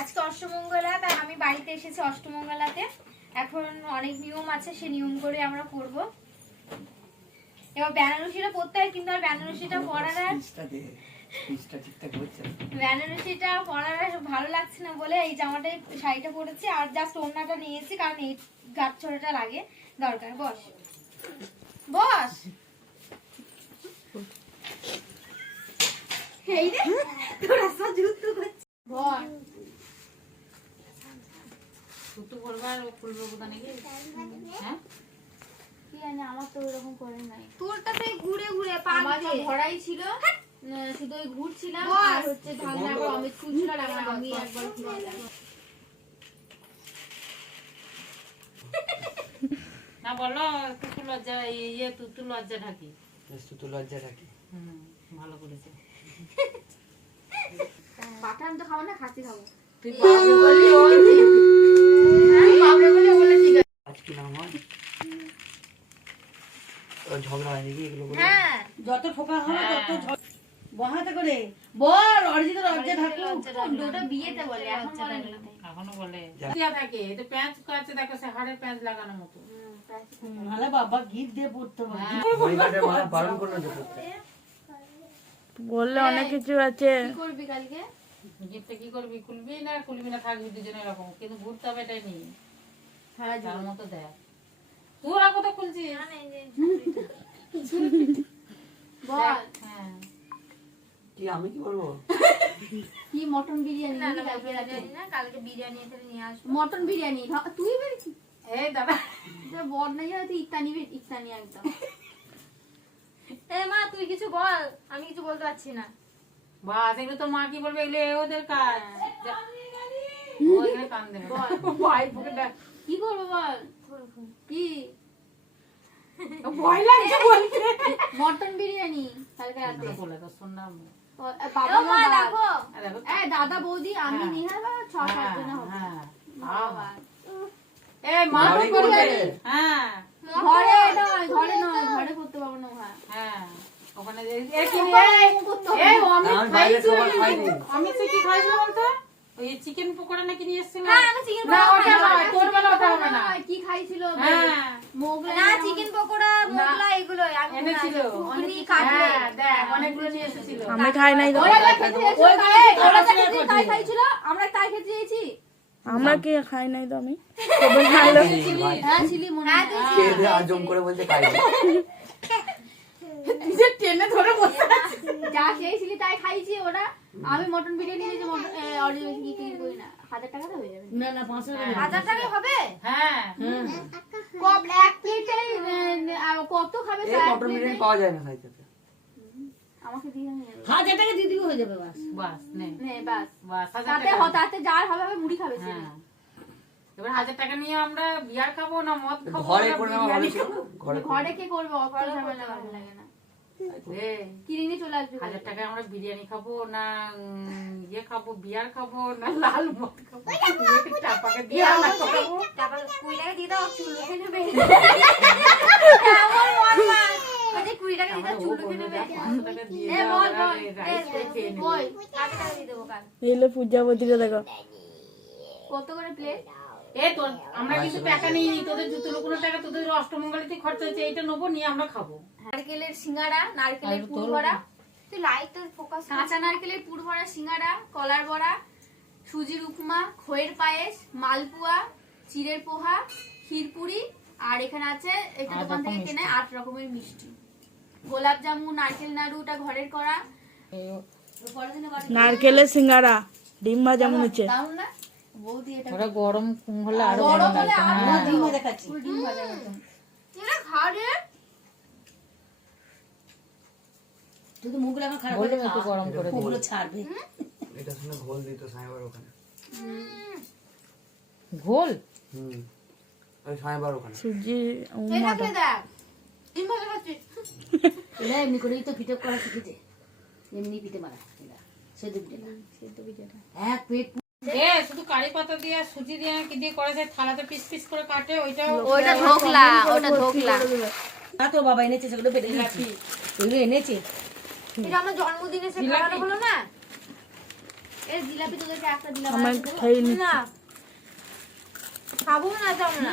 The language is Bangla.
আজকে অষ্টমঙ্গলা, তাই আমি বাড়িতে এসেছি অষ্টমঙ্গলাতে। এখন অনেক নিয়ম আছে, সে নিয়ম করে আমরা করব। এবার বেনারসিটা পরতে হয়, কিন্তু আর বেনারসিটা পরার বেনারসিটা পরার ভালো লাগছে না বলে এই জামাটাই শাড়িটা পরেছি, আর জাস্ট ওড়নাটা নিয়েছি, কারণ এই গাছ ছোড়াটা লাগে দরকার। বস বস এই রে তোরা সব জুতো করছিস। বস জুতো পরবার ও খুলবো কোথা নাকি? হ্যাঁ কি জানি, আমার তো এরকম করে নাই। তোরটা তো ঘুরে ঘুরে পা ধরাই ছিল, শুধু ওই ঘুরছিলাম আর হচ্ছে ঢালনা আবার অমিত খুলছিল আর আমি একবার ঘুরলাম। না বলো, তুতু লজ্জা তুতু লজ্জা ঢাকি। তুতু লজ্জা ঢাকি। ভালো করেছে। পাঠান তো খাবো না, খাসি খাবো। তুই বাবু বলি বলছি। বাবু বলি বলে ঠিক আছে। আজ কি নাম হয়? ঝগড়া হয় নাকি এগুলো বলে? হ্যাঁ, যত ঠোকা হবে তত বহাতে করে বল অরিজিনাল লজ্জা থাকো। ওটা বিয়েতে বলে, এখন বলে না। এখনো বলে দিয়া থাকে। এটা প্যাঁচ কাছে দেখো, সে হাড়ের প্যাঁচ লাগানোর মতো। নালে বাবা গিফট দিয়ে পড়তে হবে। পরিবারের মা বারণ করলো যে পড়তে। বললে অনেক কিছু আছে। কি করবি কালকে? গিফটে কি করবি? খুলবি না খুলবি না, থাকবি দুজনে এরকম, কিন্তু ঘুরতে হবে এটাই নেই। সারা তার মতো দেখ তোরা কত খুলছিস। বল হ্যাঁ কি আমি কি বলবো? কি মটন বিরিয়ানি? না কালকে জানি না, কালকে বিরিয়ানি এখানে নিয়ে আসবো। মটন বিরিয়ানি তুই বের কি? এই দাদা বড় নাই হয়তো ইত্তানি একদম। এ মা তুই কিছু বল, আমি কিছু বলতে পারছি না। বাস, এগুলো তোর মা কি বলবে? এগুলো ওদের কাজ। ওইখানে কান দেবে। ভাই বুকে ডাক। কি করবো বল? কি ভয় লাগছে বলতে। মটন বিরিয়ানি কালকে রাতে। বলে তো শুনলাম। বাবা মা দেখো, দেখো দাদা বৌদি আমি নিহার বা 6-7 জন হবে। হ্যাঁ বাবা এই মা তো করবে। হ্যাঁ ঘরে নয় ঘরে করতে পারবো না। হ্যাঁ ওখানে এই অমিত খাইছো? অমিত কি খাইছো বলতো? ওই চিকেন পকোড়া নাকি নিয়ে এসেছিল? হ্যাঁ আমি চিকেন না পকোড়া ওটা নয়, তোর বেলা ওটা হবে না। কি খাইছিল? হ্যাঁ মোগলা না, চিকেন পকোড়া মোগলা এগুলো আমি এনেছিল। অনেক কাটলে। হ্যাঁ দেখ অনেকগুলো নিয়ে এসেছিল। আমি খাই নাই তো। তাই খাইছিল, আমরা তাই খেতে চেয়েছি। আমরা কি খাই নাই তো আমি। হ্যাঁ ছিলি মনে হয়। খেয়ে দিয়ে আজম করে বলছে খাই না। নিজে টেনে ধরে বসে আছে। যা খেয়েছিলি তাই খাইছি ওরা। আমি মটন বিরিয়ানি নিয়েছি, অরিজিনাল কি কি করি না, 1000 টাকা তো হয়ে যাবে। না না 500 1000 টাকা হবে? হ্যাঁ কম এক প্লেটে কত খাবে? এই মটন বিরিয়ানি পাওয়া যায় না সাইকেলে। আমাকে দিয়ে নিয়ে যাবে। 1000 টাকা দিয়ে দিও হয়ে যাবে বাস। বাস নে নে বাস। বাস 1000 তাতে টাকা। তাতে যার হবে হবে মুড়ি খাবে সে। হ্যাঁ এবার 1000 টাকা নিয়ে আমরা বিয়ার খাবো না মদ খাবো? ঘরে না করে নেওয়া ভালো বিরিয়ানি ছিল খাবো? না? ঘরে ঘরে কে করবে? অত ঝামেলা ভালো লাগে না। কিনে নিয়ে চলে আসবে। 1000 টাকায় আমরা বিরিয়ানি খাবো না ইয়ে খাবো, বিয়ার খাবো না লাল মদ খাবো? টাপাকে দিয়ে আমরা খাবো। তারপর 20 টাকা দিয়ে দাও, চুল লুকে নেবে। আমার মন মান মানে 20 টাকা দিয়ে দাও, চুল লুকে নেবে। 500 টাকা দিয়ে এ দাও, বল আমরা বল, রাইস খেয়ে নেবো। কই কাকে টাকা দিয়ে দেবো কাল? এইলে পূজাবতীকে দেখো। কত করে প্লেট? এ তোর আমরা কিন্তু টাকা নিই নি, তোদের জুতোর কোনো টাকা তোদের অষ্টমঙ্গলাতে খরচা হচ্ছে, এইটা নেবো নিয়ে আমরা খাবো। নারকেলের সিঙ্গাড়া, নারকেলের পুর ভরা, তুই লাইটটা ফোকাস, কাঁচা নারকেলের পুর ভরা সিঙ্গাড়া, কলার বড়া, সুজির উপমা, খইয়ের পায়েস, মালপোয়া, চিড়ের পোহা, ক্ষীরপুরি, আর এখানে আছে এটা দোকান থেকে কেনা 8 রকমের মিষ্টি, গোলাপ জামুন, নারকেল নাড়ুটা ঘরের করা, নারকেলের সিঙ্গারা, ডিম ভাজা মনে হচ্ছে। দারুন না বৌদি? এটা ওরা গরম হলে আরো গরম ভালো হলে লাগবে। আরো ডিম দেখাচ্ছি। পুরো ডিম ভাজা মতো। এটা খা রে। তুই তো মুখ লাগা খারাপ বলবো করে একটু গরম করে দিই। ওগুলো ছাড়বে। এটা শুনে ঘোল দিত সাইবার ওখানে। ঘোল ওই সাইবার ওখানে। সুজি এটা উমাটা খেয়ে দেখ, ডিম ভাজা খাচ্ছিস। এরা এমনি করেই তো পিঠে করা শিখেছে। এমনি পিঠে মারা এরা সেদ্ধ পিঠে না। সেদ্ধ পিঠাটা এক পেট এ শুধু কারি পাতা দিয়ে সুজি দিয়ে কি দিয়ে করেছে, থালাতে পিস পিস করে কাটে, ওইটা ওটা ঢোকলা, ওটা ঢোকলা। না তো বাবা এনেছে সেগুলো পেটে দিচ্ছি। ওইগুলো এনেছে। এটা আমার জন্মদিনে সে খাওয়ানো হলো না। এই জিলাপি তোদেরকে একটা দিলাম আমার খেয়ে নি না খাবো না তো আমরা